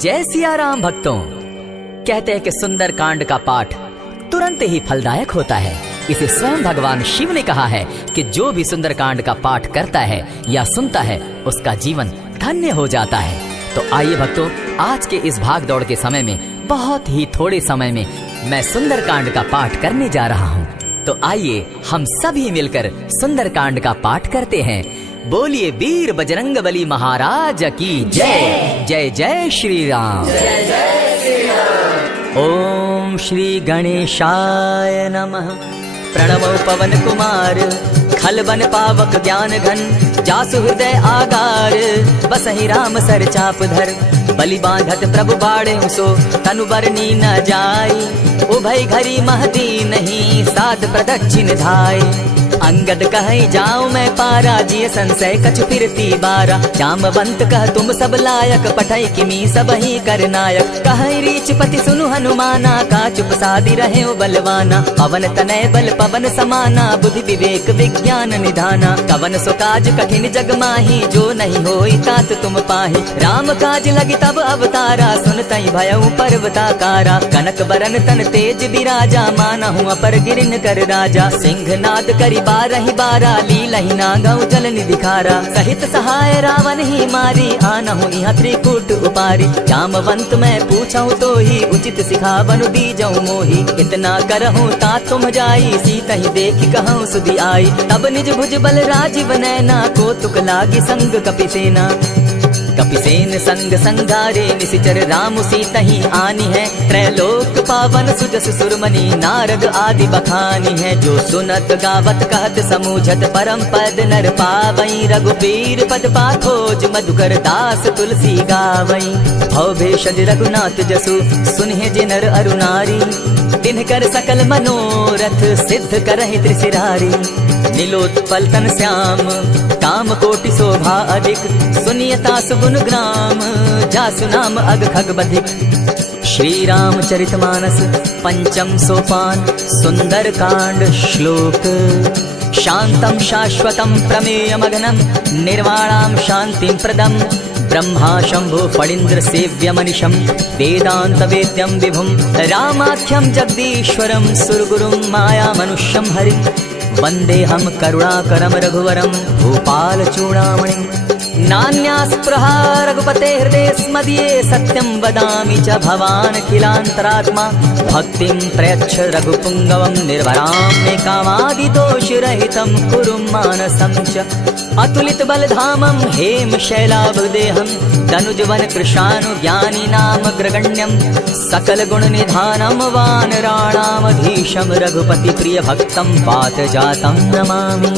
जय सिया राम भक्तों। कहते हैं कि सुंदर कांड का पाठ तुरंत ही फलदायक होता है। इसे स्वयं भगवान शिव ने कहा है कि जो भी सुंदर कांड का पाठ करता है या सुनता है उसका जीवन धन्य हो जाता है। तो आइए भक्तों, आज के इस भाग दौड़ के समय में बहुत ही थोड़े समय में मैं सुंदर कांड का पाठ करने जा रहा हूँ। तो आइए हम सभी मिलकर सुंदर कांड का पाठ करते हैं। बोलिए वीर बजरंगबली महाराज की जय। जय जय श्री राम। जय जय श्री राम। ओम श्री गणेशाय नमः। प्रणवो पवन कुमार खलबन पावक ज्ञान घन जासु हृदय आगार बसहि राम सर चाप धर बलि बांधत प्रभु बाढ़े सो तनु बरनी न जाई उभय घरी महती नहीं साध प्रदक्षिण धाय अंगद कहीं जाऊं मैं पारा जिय संशय कछ फिरती बारा जामवंत कह तुम सब लायक पठई किमी सब ही कर नायक कहीं रीच पति सुनु हनुमाना का चुप सादी रहे बलवाना पवन तनय बल पवन समाना बुद्धि विवेक विज्ञान निधाना कवन सो काज कठिन जग माही जो नहीं होई तात तुम पाही राम काज लगी तब अवतारा सुन तई भयउ पर्वताकारा कनक बरन तन तेज विराजा माना हूँ अपर गिरिन कर राजा सिंह नाद करी बारही बारा लीलहि नागौ जल निधिखारा सहित सहाय रावण ही मारी आनहु इहाँ त्रिकूट उपारी जामवंत मैं पूछऊं तो ही उचित सिखावनु दी जाऊं मोही इतना करहूं ता तुम जाई सीता ही देखी कहूं सुधि आई तब निज भुज बल राजीव नैना को तुक लागी संग कपिसेना कपिसेन संग संगारे निशिचर राम सीता ही आनी है त्रैलोक पावन सुजस सुरमणि नारद आदि बखानी है जो सुनत गावत कहत समूझत परम पद नर पावई रघुबीर पद पाखोज मधुकर दास तुलसी गावई भव भेषज रघुनाथ जसु सुनहि जिनर अरुनारी तिनकर सकल मनोरथ सिद्ध करहि त्रिशिरारी नीलोत्पल तन श्याम काम कोटि शोभा अधिक सुनियता सुगुण ग्राम जासु नाम अग खग बधिक। श्री राम चरितमानस पंचम सोपान सुंदर कांड श्लोक शांतम शाश्वतम प्रमेयमगनम निर्वाणाम शांतिम प्रदम ब्रह्मा शंभु फणीन्द्र सेव्य मनिषम वेदांत वेद्यम विभुम रामाख्यम जगदीश्वरम सुरगुरुम माया मनुष्यम हरि वंदे हम करुणाकरम रघुवरम भूपाल चूड़ामणिम नान्यास्पृहा रघुपते हृदय स्मदीये सत्यं वदामि च भवान् किलान्तरात्मा भक्तिं प्रयच्छ रघुपुङ्गवं निर्भरां मे कामादिदोषरहितं कुरु मानसं च अतुलित बलधामं हेम शैलाभदेहं तनुजवन कृशानु ज्ञानी नाम ग्रगण्यं सकल गुण निधानं वानराणामधीशं रघुपति प्रिय भक्तं वात जातं नमामि।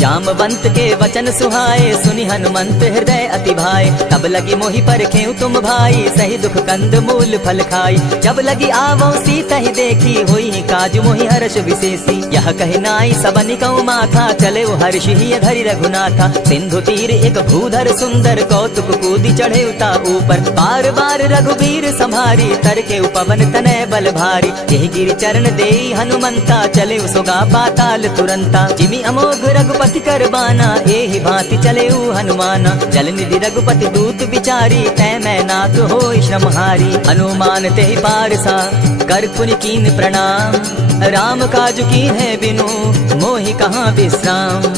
जामवंत के वचन सुहाए सुनि हनुमंत हृदय अति भाए तब लगी मोहि परखेउ तुम भाई सही दुख कंद मूल फल खाई जब लगी आवो सीता ही देखी होई काज मोहि हर्ष विशेषी यह कहि नाई सबनि कौ माथा चले हर्ष ही धरि रघुनाथा सिंधु तीर एक भूधर सुंदर कौतुक कूदी चढ़े उता ऊपर बार बार रघुबीर संभारी तर के पवन तनय बल भारी यही गिरि चरण देई हनुमंता चले सुगा पाताल तुरंता जिमि अमोघ रघुपति कर बाना एहि भांति चले हनुमाना जल निधि रघुपति दूत बिचारी तै मैं नाथ हो श्रमहारी हनुमान ते पारसा कर पुनि कीन प्रणाम राम काज कीन है बिनु मोहि कहाँ विश्राम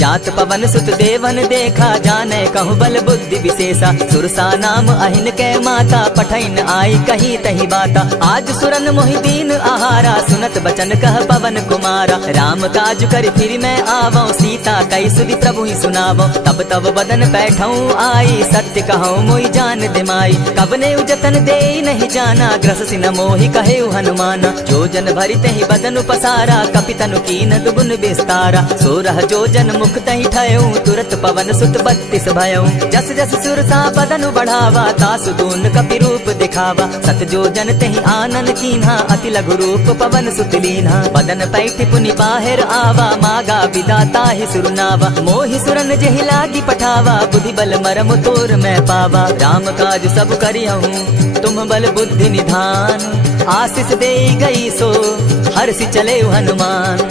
जात पवन सुत देवन देखा जाने कहूँ बल बुद्धि विशेषा सुरसा नाम अहिन कै माता पठैन आई कही तही बाता आज सुरन मोहि दीन आहारा सुनत बचन कह पवन कुमारा राम काज कर फिर मैं आवो सीता कई सुधि प्रभु ही सुनावो तब तब बदन बैठऊं आई सत्य कहूँ मोहि जान दिमाई कब ने उजतन दे नहीं जाना ग्रस सिन मोहि कहे हनुमाना जो जन भरित ही बदन पसारा कपितनु कीन दुगुन विस्तारा सोरह जो जन मुख तही ठयऊ तुरत पवन सुत 32 भयऊ जस जस सुरसा बदनु बढ़ावा तासु दून कपि रूप दिखावा सत जो जन तही आनन कीन्हा अति लघु रूप पवन सुत लीन्हा बदन पैठि पुनि बाहिर आवा मागा विदाता ही सुरनावा मोहि सुरन जहि लागी पठावा बुद्धि बल मरम तोर मैं पावा राम काज सब करियहूँ तुम बल बुद्धि निधान आशीष दे गई सो हर्षि चले हनुमान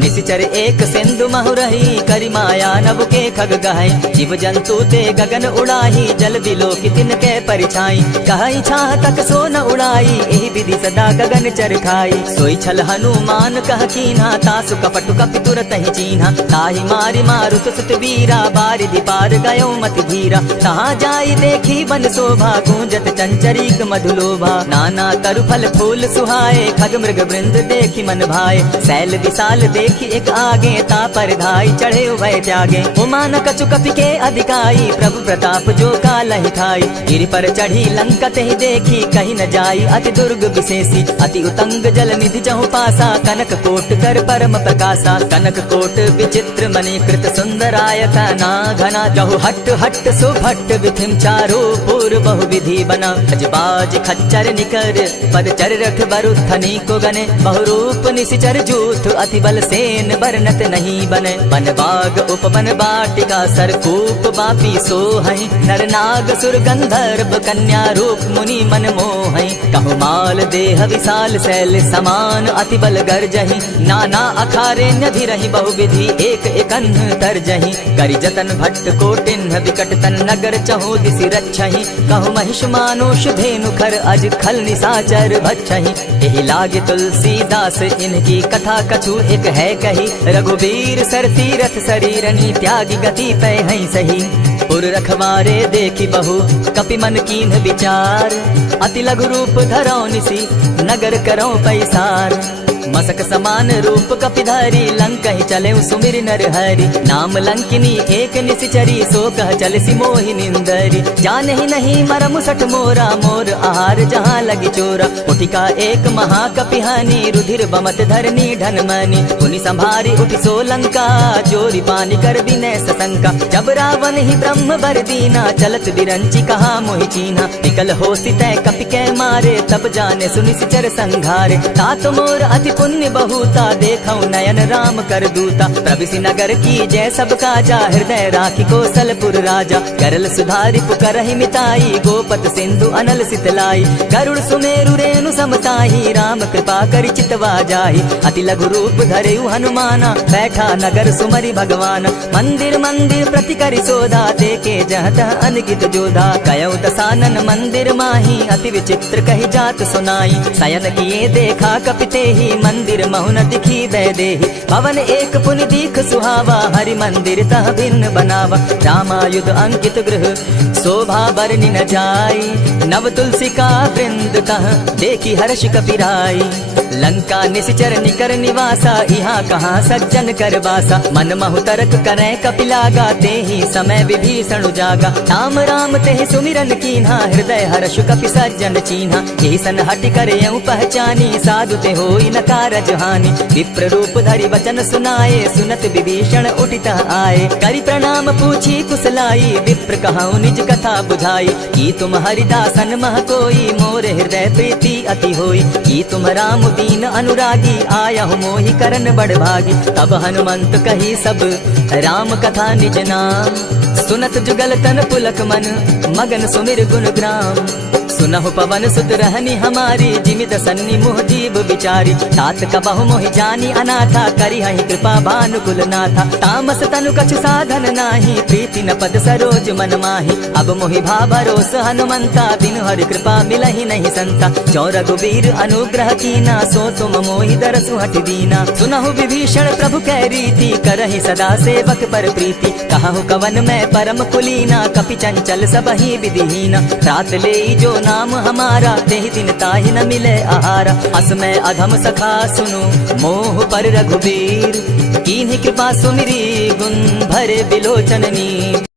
निशिचर एक सिंधु महु रही, करि माया नभ के खग गहई, जीव जंतु ते गगन उड़ाही, जल बिलो की तिनके परिछाई, कहई छाह तक सो न उड़ाई, एहि विधि सदा गगन चर खाई, सोई छल हनुमान कह कीन्हा, तासु कपटु कपि तुरत ही चीन्हा, ताहि मारि मारुत सुत वीरा, बारिधि पार गयो मति धीरा, तहाँ जाई देखी बन शोभा, गूंजत चंचरीक मधुलोभा, नाना तरु फल फूल सुहाए, खग मृग वृंद देखी मन भाए, शैल विशाल देखी एक आगे, ता पर धाई चढ़े भय त्यागे, उमा न कछु कपि के अधिकाई, प्रभु प्रताप जो कालहि खाई, गिरि पर चढ़ी लंका तेहि देखी, कहीं न जाई अति दुर्ग विशेषी, अति उतंग जल निधि जहु पासा, कनक कोट कर परम प्रकाशा, कनक कोट विचित्र मणि कृत सुंदरायता ना घना, जहु हट हट सुभट विधिम चारो पूर्व बहु विधि बना, अजबाज खच्चर निकर पद चर रख बरु थनी को गने, बहुरूप निशिचर जूथ अति बल सेन बरनत नहीं बने, वन बाग उपवन बाटिका सरकूप बापी सोहई, नर नाग सुर गंधर्व कन्या रूप मुनि मन मोहई, कहु माल देह विशाल शैल समान अति बल गर्जहि, नाना अखारे न्यधिरहि बहुविधि एक एकन्ह तरजहि, करि जतन भट्ट कोटिन्ह विकट तन नगर चहु दिसि रक्षहि, कहु महिष मानुष धेनु खर अज खल निसाचर भक्षहि, एहि लागे तुलसीदास इनकी कथा कछु एक है कही, रघुबीर सर तीरथ शरीरनि त्यागी गति पै हई सही, पुर रखवारे देखी बहु कपि मन कीन्ह विचार, अति लघु रूप धरौ निसी नगर करौ पैसार, मसक समान रूप कपिधारी लंकहि चले सुमिर नर हरि, नाम लंकिनी एक निशिचरी सो कह चल सी मोहि निंदरी, जानहि नहीं मरम सठ मोरा मोर आहार जहाँ लगी चोरा, उठिका एक महाकपिहानी रुधिर बमत धरनी ढनमनी, पुनि संभारी उठि सो लंका जोरी पानी कर विनय सशंका, जब रावण ही ब्रह्म बर दीना चलत बिरंची कहा मोहि चीन्हा, निकल हो सितै कपि कै मारे तब जाने सुनिशिचर संघारे, तात मोर अति पुण्य बहुता देखौ नयन राम कर दूता, प्रविशि नगर की जय सब काजा, हृदय राखी कौशलपुर राजा, करल सुधारि पुकरहि मिताई, गोपत सिंधु अनल सितलाई, गरुड़ सुमेरु रेणु समताही, राम कृपा करि चितवा जाहि, अति लघु रूप धरेउ हनुमाना, बैठा नगर सुमरि भगवान, मंदिर मंदिर प्रति करि सोधा, देखे जहत अनगित जोधा, कयौ दसानन मंदिर माही, अति विचित्र कहि जात सुनाई, शयन किए देखा कपिते ही, मंदिर महु न दिखी वैदेही, भवन एक पुनि दीख सुहावा, हरि मंदिर तह भिन्न बनावा, रामायुध अंकित गृह शोभा बरनि न जाई, नव तुलसी का वृंद तह देखी हर्ष कपिराई, लंका निशिचर निकर निवासा, यहाँ कहाँ सज्जन कर बासा, मन महु तरक करे कपिलागा, तेहि समय विभीषण जागा, राम राम तेहि सुमिरन कीन्हा, हृदय हर्ष कपि सज्जन चीन्हा, यही सन हटि करे पहचानी, साधु ते होई न कारज हानि, विप्र रूप धरि वचन सुनाए, सुनत विभीषण उठित आए, करि प्रणाम पूछी कुशलाई, विप्र कहौ निज कथा बुझाई, की तुम हरिदासन मह कोई, मोर हृदय प्रीति अति होई, की तुम राम दीन अनुरागी, आयहु मोहि करन बड़ भागी, तब हनुमंत कही सब राम कथा निज नाम, सुनत जुगल तन पुलक मन मगन सुमिर गुण ग्राम, सुनहु पवन सुत रहनी हमारी, जिमित सन्नि मुह जीव विचारी, तात कबहु मोहि जानी अनाथा, करि हहि कृपा भानुकुल नाथा, तामस तनु कछु साधन नाही, प्रीति न पद सरोज मन माही, अब मोहि भा भरोस हनुमंता, बिनु हरि कृपा मिलहि नहीं संता, जो रघुबीर अनुग्रह कीना, सो तुम मोहि दरसु हठि दीना, सुनहु विभीषण प्रभु कै रीति, करहि सदा सेवक पर प्रीति, कहु कवन मैं परम कुलीना, कपि चंचल सबहि विधिहीना, रात ले जो नाम हमारा, तेहि दिन ताहि न मिले आहारा, अस मैं अधम सखा सुनु मोह पर रघुबीर, कीन्हि कृपा सुमिरी गुण भरे बिलोचन नीर।